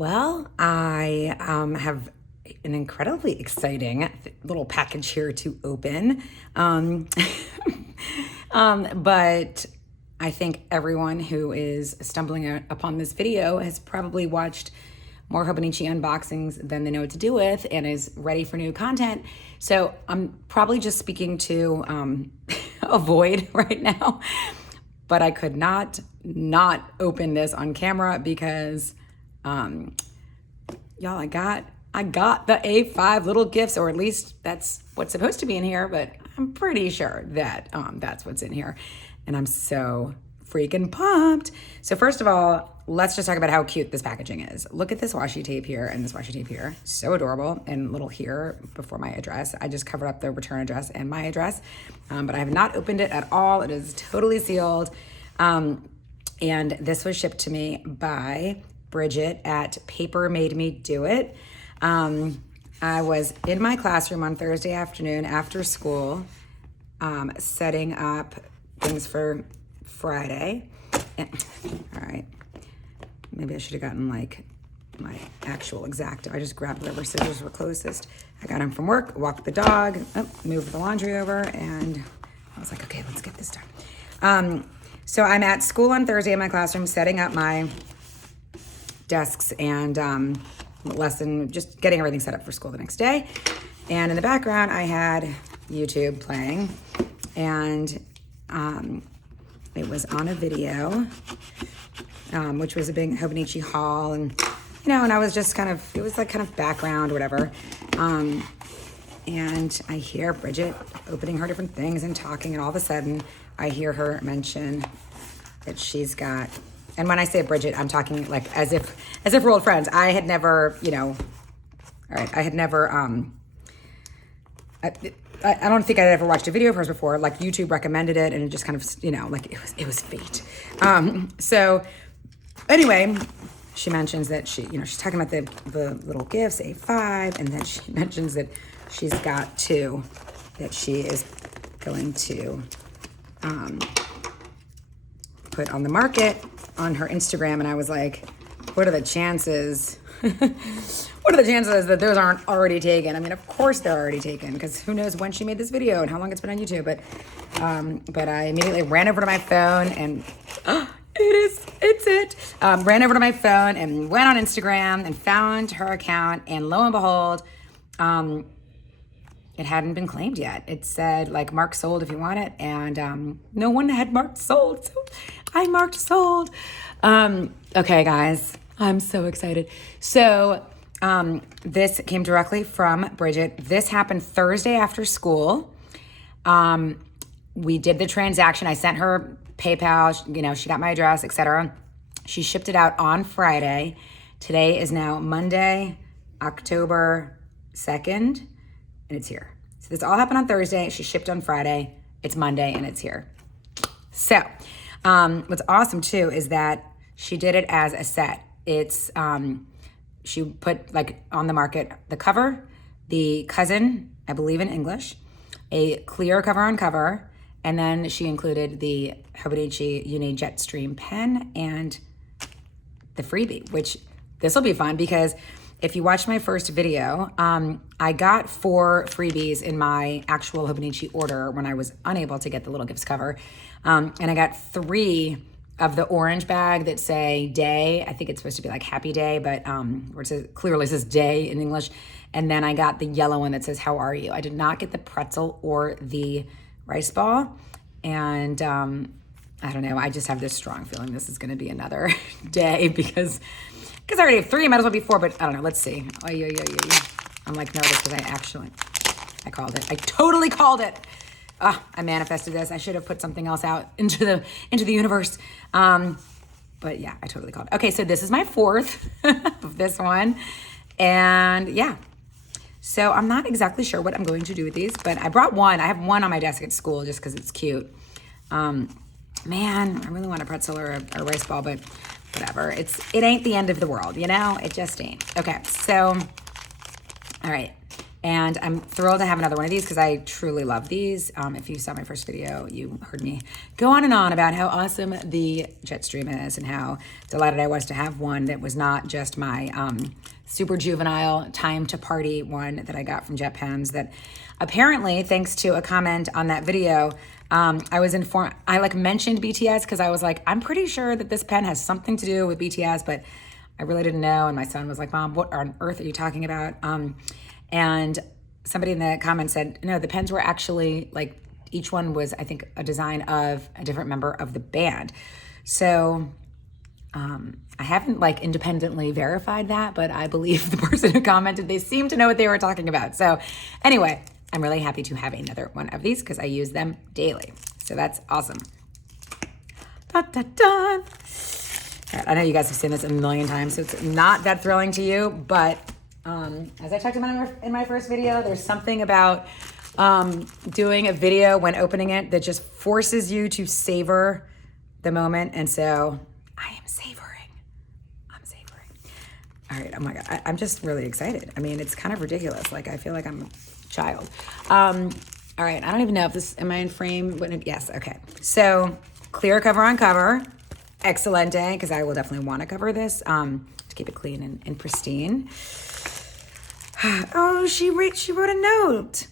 Well, I have an incredibly exciting little package here to open. But I think everyone who is stumbling upon this video has probably watched more Hobonichi unboxings than they know what to do with and is ready for new content. So I'm probably just speaking to a void right now, but I could not open this on camera because y'all, I got the A5 little gifts, or at least that's what's supposed to be in here, but I'm pretty sure that that's what's in here. And I'm so freaking pumped. So first of all, let's just talk about how cute this packaging is. Look at this washi tape here and this washi tape here. So adorable. And little here before my address. I just covered up the return address and my address, but I have not opened it at all. It is totally sealed. And this was shipped to me by Bridgette at Paper Made Me Do It. I was in my classroom on Thursday afternoon after school, setting up things for Friday. All right, maybe I should have gotten like my actual X-Acto. I just grabbed whatever scissors were closest. I got home from work, walked the dog, moved the laundry over, and I was like, okay, let's get this done. So I'm at school on Thursday in my classroom, setting up my desks and lesson, just getting everything set up for school the next day. And in the background, I had YouTube playing, and it was on a video, which was a big Hobonichi haul, and and I was just it was like kind of background, whatever. And I hear Bridgette opening her different things and talking, and all of a sudden, I hear her mention that she's got. And when I say Bridgette, I'm talking like as if we're old friends. I had never, all right, I had never, I don't think I'd ever watched a video of hers before. Like YouTube recommended it, and it just kind of, like it was fate. So anyway, she mentions that she's talking about the little gifts, A5, and then she mentions that she's got two that she is going to put on the market on her Instagram. And I was like, what are the chances? What are the chances that those aren't already taken? I mean, of course they're already taken, because who knows when she made this video and how long it's been on YouTube. But I immediately ran over to my phone and it's it. Ran over to my phone and went on Instagram and found her account, and lo and behold, it hadn't been claimed yet. It said like mark sold if you want it, and no one had marked sold, so I marked sold. Okay, guys, I'm so excited. So this came directly from Bridgette. This happened Thursday after school. We did the transaction. I sent her PayPal. She got my address, etc. She shipped it out on Friday. Today is now Monday, October 2nd, and it's here. So this all happened on Thursday. She shipped on Friday. It's Monday, and it's here. So what's awesome too is that she did it as a set. It's she put like on the market the cover, the cousin, I believe in English, a clear cover on cover, and then she included the Hobonichi Uni Jetstream pen and the freebie, which this will be fun because if you watched my first video, I got 4 freebies in my actual Hobonichi order when I was unable to get the little gifts cover. And I got 3 of the orange bag that say day. I think it's supposed to be like happy day, but where it clearly says day in English. And then I got the yellow one that says how are you. I did not get the pretzel or the rice ball. And I don't know, I just have this strong feeling this is gonna be another day because I already have 3, might as well be 4, but I don't know, let's see. I'm like nervous because I called it. I totally called it. I manifested this. I should have put something else out into the universe. But yeah, I totally called it. Okay, so this is my 4th of this one. And yeah, so I'm not exactly sure what I'm going to do with these, but I brought one. I have one on my desk at school just because it's cute. Man, I really want a pretzel or a rice ball, but whatever. It ain't the end of the world, It just ain't. Okay, so, all right. And I'm thrilled to have another one of these because I truly love these. If you saw my first video, you heard me go on and on about how awesome the Jetstream is and how delighted I was to have one that was not just my super juvenile time to party one that I got from Jet Pens. That apparently, thanks to a comment on that video, I was informed, I like mentioned BTS because I was like, I'm pretty sure that this pen has something to do with BTS, but I really didn't know. And my son was like, Mom, what on earth are you talking about? And somebody in the comments said, no, the pens were actually like, each one was, I think, a design of a different member of the band. So I haven't like independently verified that, but I believe the person who commented, they seem to know what they were talking about. So anyway, I'm really happy to have another one of these because I use them daily. So that's awesome. Da, da, da. I know you guys have seen this a million times, so it's not that thrilling to you, but as I talked about in my first video, there's something about doing a video when opening it that just forces you to savor the moment. And so I am savoring. I'm savoring. All right. Oh my God. I'm just really excited. I mean, it's kind of ridiculous. Like, I feel like I'm a child. All right. I don't even know if this, am I in frame? Yes. Okay. So clear cover on cover. Excellent day. Because I will definitely want to cover this to keep it clean and pristine. Oh, she wrote a note.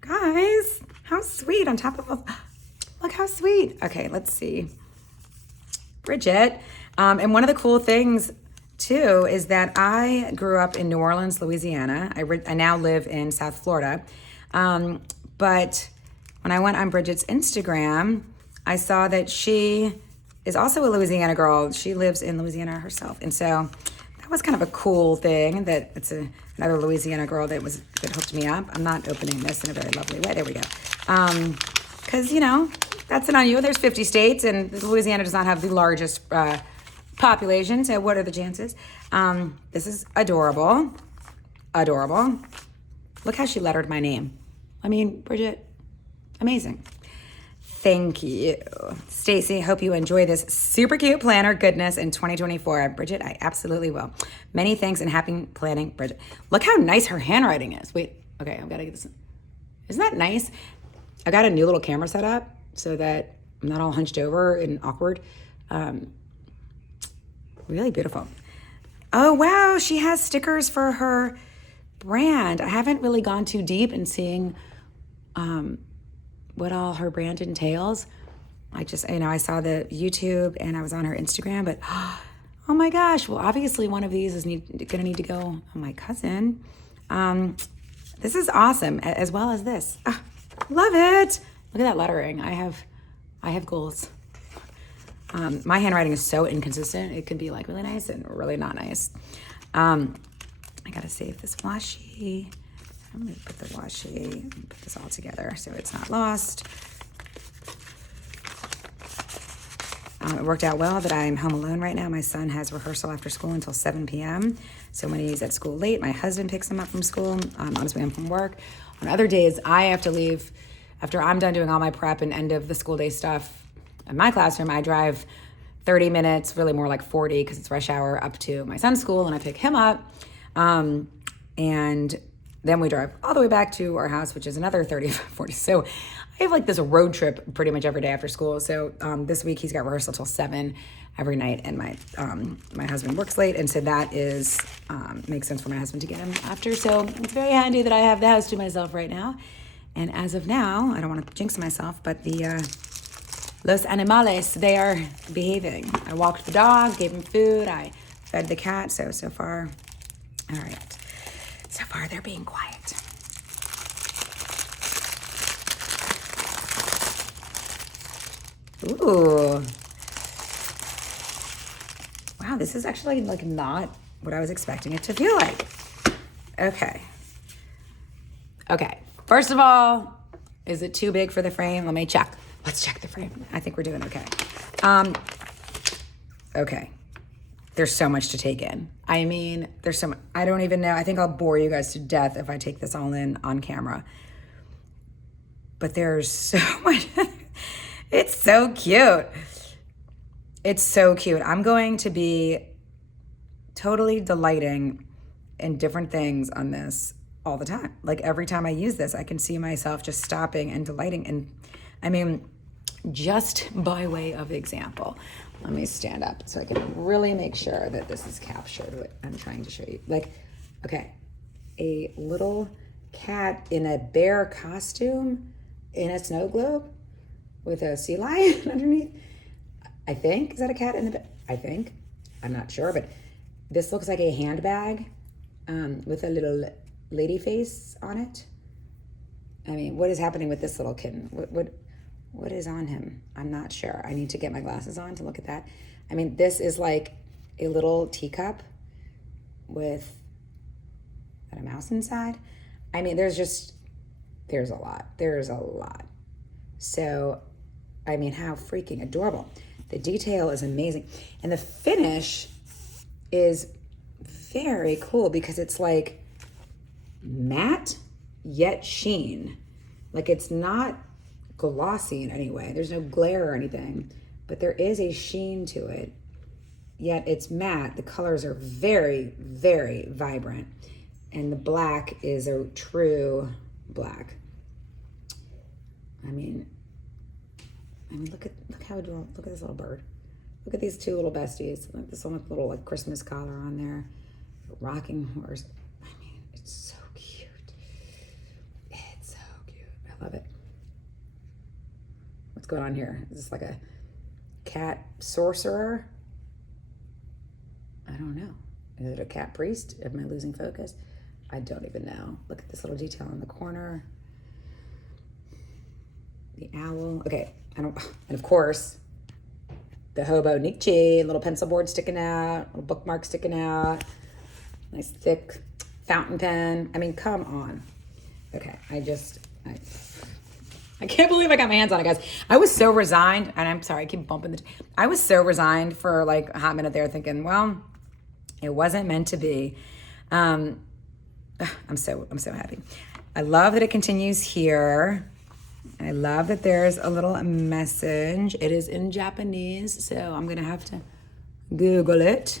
Guys, how sweet on top of, look how sweet. Okay, let's see. Bridgette. And one of the cool things too is that I grew up in New Orleans, Louisiana. I now live in South Florida. But when I went on Bridgette's Instagram, I saw that she is also a Louisiana girl. She lives in Louisiana herself. And so that was kind of a cool thing that it's another Louisiana girl that hooked me up. I'm not opening this in a very lovely way. There we go. Because, you know, that's an on you. There's 50 states and Louisiana does not have the largest population. So what are the chances? This is adorable. Adorable. Look how she lettered my name. I mean, Bridgette, amazing. Thank you. Stacy, hope you enjoy this super cute planner goodness in 2024. Bridgette, I absolutely will. Many thanks and happy planning, Bridgette. Look how nice her handwriting is. Wait, okay, I've got to get this. Isn't that nice? I got a new little camera set up so that I'm not all hunched over and awkward. Really beautiful. Oh, wow, she has stickers for her brand. I haven't really gone too deep in seeing what all her brand entails. I just, I saw the YouTube and I was on her Instagram, but oh my gosh. Well, obviously one of these is gonna need to go on my cousin. This is awesome, as well as this. Love it. Look at that lettering. I have goals. My handwriting is so inconsistent. It could be like really nice and really not nice. I gotta save this washi. I'm gonna put the washi, put this all together so it's not lost. It worked out well that I'm home alone right now. My son has rehearsal after school until 7 p.m. So when he's at school late, my husband picks him up from school on his way home from work. On other days, I have to leave after I'm done doing all my prep and end of the school day stuff. In my classroom, I drive 30 minutes, really more like 40 because it's rush hour, up to my son's school and I pick him up. And then we drive all the way back to our house, which is another 30, 40. So I have like this road trip pretty much every day after school. So this week he's got rehearsal till 7 every night, and my husband works late, and so that is makes sense for my husband to get him after. So it's very handy that I have the house to myself right now. And as of now, I don't want to jinx myself, but the los animales, they are behaving. I walked the dog, gave him food, I fed the cat. So far, all right. So far, they're being quiet. Ooh. Wow, this is actually like not what I was expecting it to feel like. Okay. First of all, is it too big for the frame? Let me check. Let's check the frame. I think we're doing okay. Okay. There's so much to take in. I mean, there's so much. I don't even know. I think I'll bore you guys to death if I take this all in on camera. But there's so much. It's so cute. It's so cute. I'm going to be totally delighting in different things on this all the time. Like every time I use this, I can see myself just stopping and delighting. And I mean, just by way of example, let me stand up so I can really make sure that this is captured what I'm trying to show you. Like, okay, a little cat in a bear costume in a snow globe with a sea lion underneath. I think, is that a cat in the, I think, I'm not sure, but this looks like a handbag with a little lady face on it. I mean, what is happening with this little kitten? What is on him? I'm not sure. I need to get my glasses on to look at that. I mean, this is like a little teacup with a mouse inside. I mean, there's a lot. There's a lot. So, I mean, how freaking adorable. The detail is amazing. And the finish is very cool because it's like matte yet sheen. Like it's not glossy in any way. There's no glare or anything, but there is a sheen to it. Yet it's matte. The colors are very, very vibrant. And the black is a true black. I mean, look how adorable. Look at this little bird. Look at these two little besties. Look at this one with a little like Christmas collar on there. Rocking horse. I mean, it's so cute. It's so cute. I love it. What's going on here? Is this like a cat sorcerer? I don't know. Is it a cat priest? Am I losing focus? I don't even know. Look at this little detail in the corner. The owl. Okay, and of course, the Hobonichi, little pencil board sticking out, little bookmark sticking out, nice thick fountain pen. I mean, come on. Okay, I can't believe I got my hands on it, guys. I was so resigned, and I'm sorry, I keep bumping I was so resigned for like a hot minute there thinking, well, it wasn't meant to be. I'm so happy. I love that it continues here. I love that there's a little message. It is in Japanese, so I'm gonna have to Google it.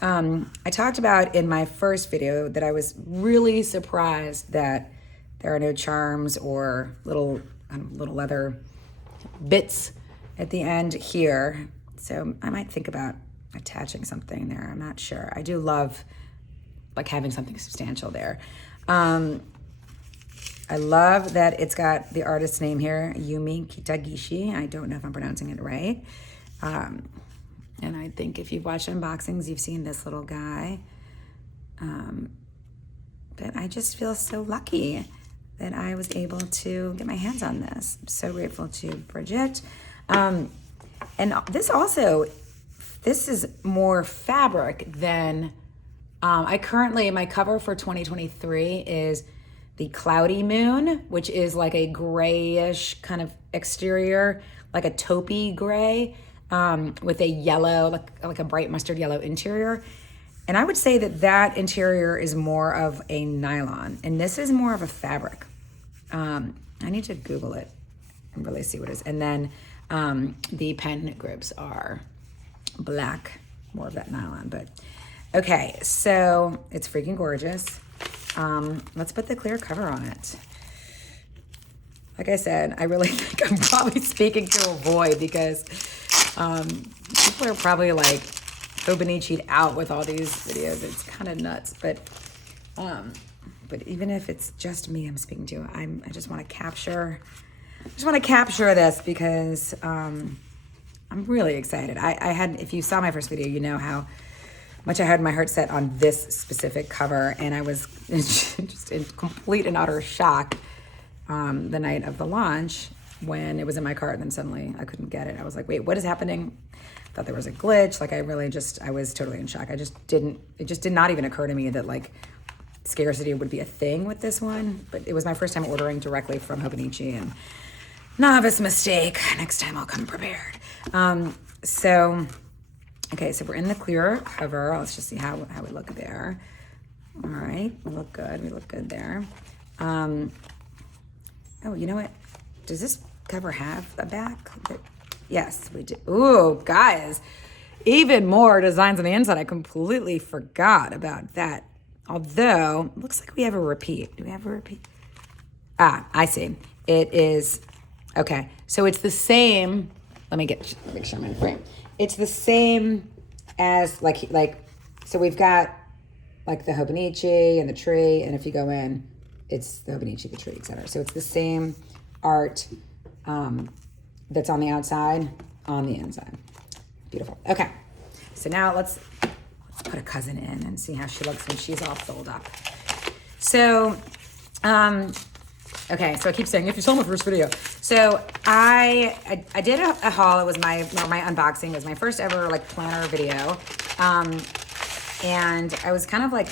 I talked about in my first video that I was really surprised that there are no charms or little leather bits at the end here. So I might think about attaching something there. I'm not sure. I do love like having something substantial there. I love that it's got the artist's name here, Yumi Kitagishi. I don't know if I'm pronouncing it right. And I think if you've watched unboxings, you've seen this little guy. But I just feel so lucky that I was able to get my hands on this. I'm so grateful to Bridgette. And this is more fabric than, my cover for 2023 is the Cloudy Moon, which is like a grayish kind of exterior, like a taupey gray, with a yellow, like a bright mustard yellow interior. And I would say that interior is more of a nylon, and this is more of a fabric. I need to Google it and really see what it is. And then the pen grips are black, more of that nylon. But okay, so it's freaking gorgeous. Let's put the clear cover on it. Like I said, I really think I'm probably speaking to a void because people are probably like Hobinichi'd out with all these videos. It's kind of nuts, but even if it's just me I'm speaking to, I just want to capture this because I'm really excited. I had, if you saw my first video, you know how much I had my heart set on this specific cover, and I was just in complete and utter shock the night of the launch when it was in my cart, and then suddenly I couldn't get it. I was like, wait, what is happening? I thought there was a glitch. Like I was totally in shock. It just did not even occur to me that like scarcity would be a thing with this one, but it was my first time ordering directly from Hobonichi, and novice mistake. Next time I'll come prepared. Okay, so we're in the clear cover. Let's just see how we look there. All right, we look good there. Oh, you know what? Does this cover have a back? Yes, we do. Ooh, guys, even more designs on the inside. I completely forgot about that although it looks like we have a repeat. Do we have a repeat? Ah, I see. It is, okay. So it's the same, let me make sure I'm in frame. It's the same as so we've got like the Hobonichi and the tree, and if you go in, it's the Hobonichi, the tree, etc. So it's the same art that's on the outside, on the inside. Beautiful. Okay, so now let's put a cousin in and see how she looks when she's all filled up. So, okay, so I keep saying, if you saw my first video. So I did a haul. It was my unboxing. It was my first ever like planner video. And I was kind of like,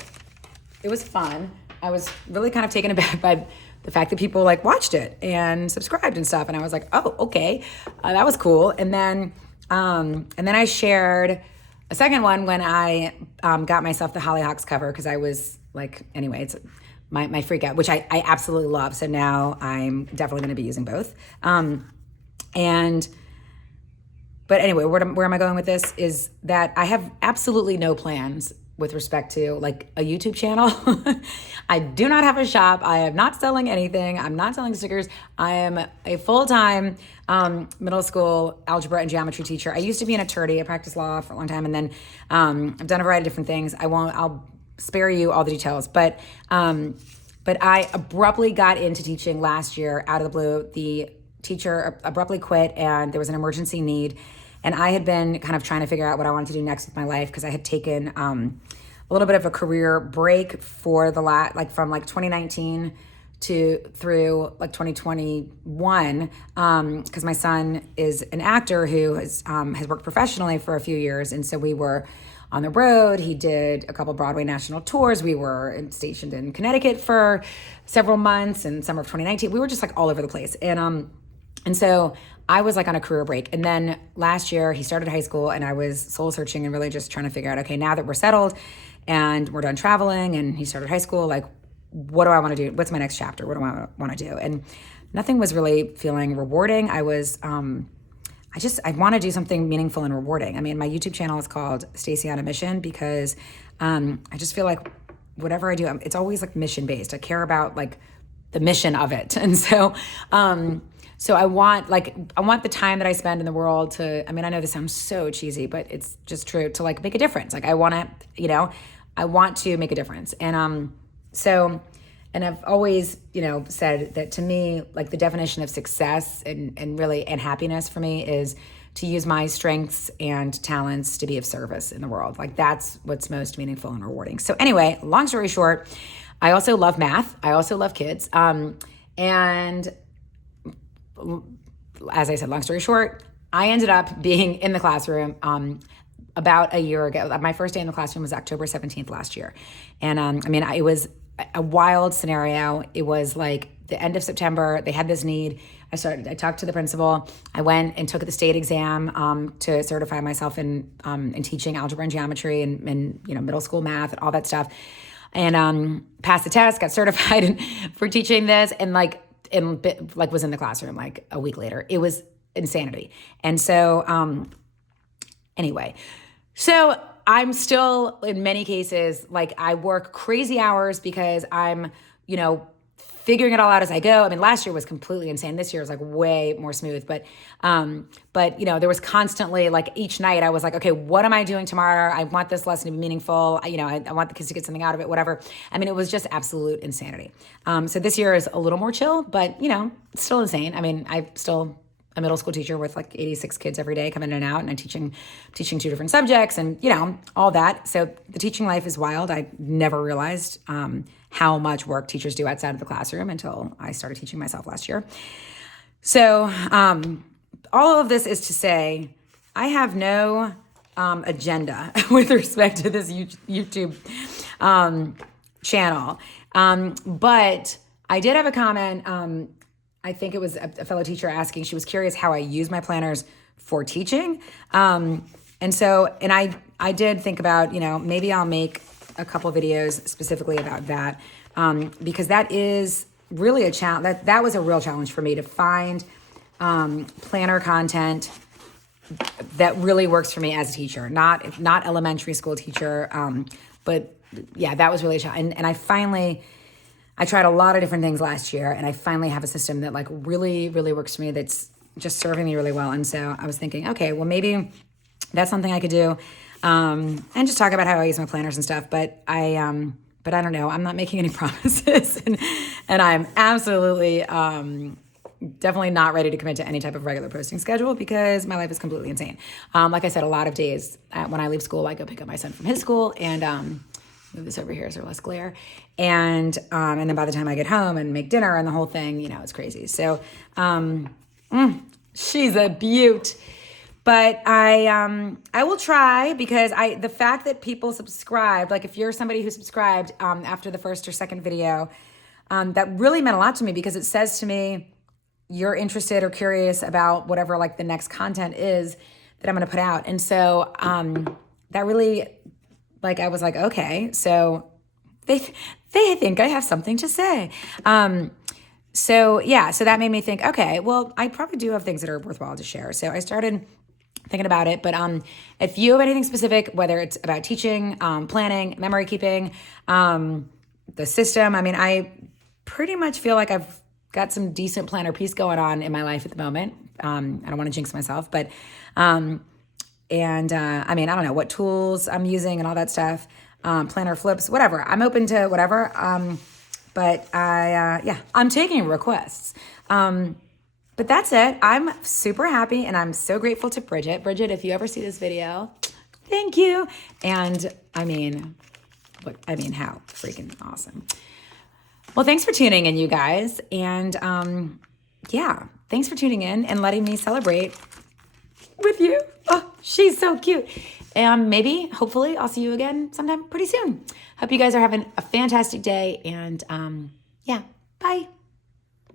it was fun. I was really kind of taken aback by the fact that people like watched it and subscribed and stuff. And I was like, oh, okay, that was cool. And then I shared a second one when I got myself the Hollyhocks cover, because I was like, anyway, it's my freak out, which I absolutely love. So now I'm definitely going to be using both. But anyway, where am I going with this is that I have absolutely no plans with respect to like a YouTube channel. I do not have a shop. I am not selling anything. I'm not selling stickers. I am a full-time middle school algebra and geometry teacher. I used to be an attorney. I practiced law for a long time, and then I've done a variety of different things. I'll spare you all the details, but I abruptly got into teaching last year out of the blue. The teacher abruptly quit, and there was an emergency need. And I had been kind of trying to figure out what I wanted to do next with my life, because I had taken a little bit of a career break for from 2019 through 2021, because my son is an actor who has worked professionally for a few years, and so we were on the road. He did a couple Broadway national tours. We were stationed in Connecticut for several months in summer of 2019. We were just like all over the place, and so I was like on a career break. And then last year he started high school, and I was soul searching and really just trying to figure out, okay, now that we're settled and we're done traveling and he started high school, like, what do I want to do? What's my next chapter? What do I want to do? And nothing was really feeling rewarding. I want to do something meaningful and rewarding. I mean, my YouTube channel is called Stacy on a Mission, because I just feel like whatever I do, it's always like mission based. I care about like the mission of it. And so, so I want the time that I spend in the world to, I mean, I know this sounds so cheesy, but it's just true, to like make a difference. Like I want to make a difference. And, and I've always, said that to me, like the definition of success and happiness for me is to use my strengths and talents to be of service in the world. Like that's what's most meaningful and rewarding. So anyway, long story short, I also love math. I also love kids. And as I said, long story short, I ended up being in the classroom about a year ago. My first day in the classroom was October 17th last year. And it was a wild scenario. It was like the end of September. They had this need. I talked to the principal. I went and took the state exam to certify myself in teaching algebra and geometry and middle school math and all that stuff. And passed the test, got certified for teaching this, and was in the classroom like a week later. It was insanity. And so anyway, so I'm still in many cases, like I work crazy hours because I'm, figuring it all out as I go. I mean, last year was completely insane. This year is like way more smooth, but there was constantly like each night I was like, okay, what am I doing tomorrow? I want this lesson to be meaningful. I want the kids to get something out of it, whatever. I mean, it was just absolute insanity. So this year is a little more chill, but it's still insane. I mean, I'm still a middle school teacher with like 86 kids every day coming in and out, and I'm teaching 2 different subjects and, all that. So the teaching life is wild. I never realized how much work teachers do outside of the classroom until I started teaching myself last year. So all of this is to say, I have no agenda with respect to this YouTube channel. But I did have a comment. I think it was a fellow teacher asking, she was curious how I use my planners for teaching. And I did think about, maybe I'll make a couple videos specifically about that, because that is really a challenge. That was a real challenge for me to find planner content that really works for me as a teacher, not elementary school teacher. But yeah, that was really a challenge. And I tried a lot of different things last year, and I finally have a system that like really, really works for me. That's just serving me really well. And so I was thinking, okay, well, maybe that's something I could do. And just talk about how I use my planners and stuff. But I don't know. I'm not making any promises, and I'm absolutely, definitely not ready to commit to any type of regular posting schedule because my life is completely insane. Like I said, a lot of days when I leave school, I go pick up my son from his school and, move this over here so less glare. And then by the time I get home and make dinner and the whole thing, it's crazy. So, she's a beaut. But I will try because the fact that people subscribed, like if you're somebody who subscribed after the first or second video, that really meant a lot to me because it says to me, you're interested or curious about whatever like the next content is that I'm going to put out. And so that really, like, I was like, okay, so they think I have something to say. So that made me think, okay, well, I probably do have things that are worthwhile to share. So I started thinking about it. But if you have anything specific, whether it's about teaching, planning, memory keeping, the system, I pretty much feel like I've got some decent planner piece going on in my life at the moment. I don't want to jinx myself, but I don't know what tools I'm using and all that stuff, planner flips, whatever. I'm open to whatever. But I'm taking requests. But that's it. I'm super happy and I'm so grateful to Bridgette. Bridgette, if you ever see this video, thank you. And how freaking awesome. Well, thanks for tuning in, you guys. And thanks for tuning in and letting me celebrate with you. Oh, she's so cute. And hopefully, I'll see you again sometime pretty soon. Hope you guys are having a fantastic day. And bye.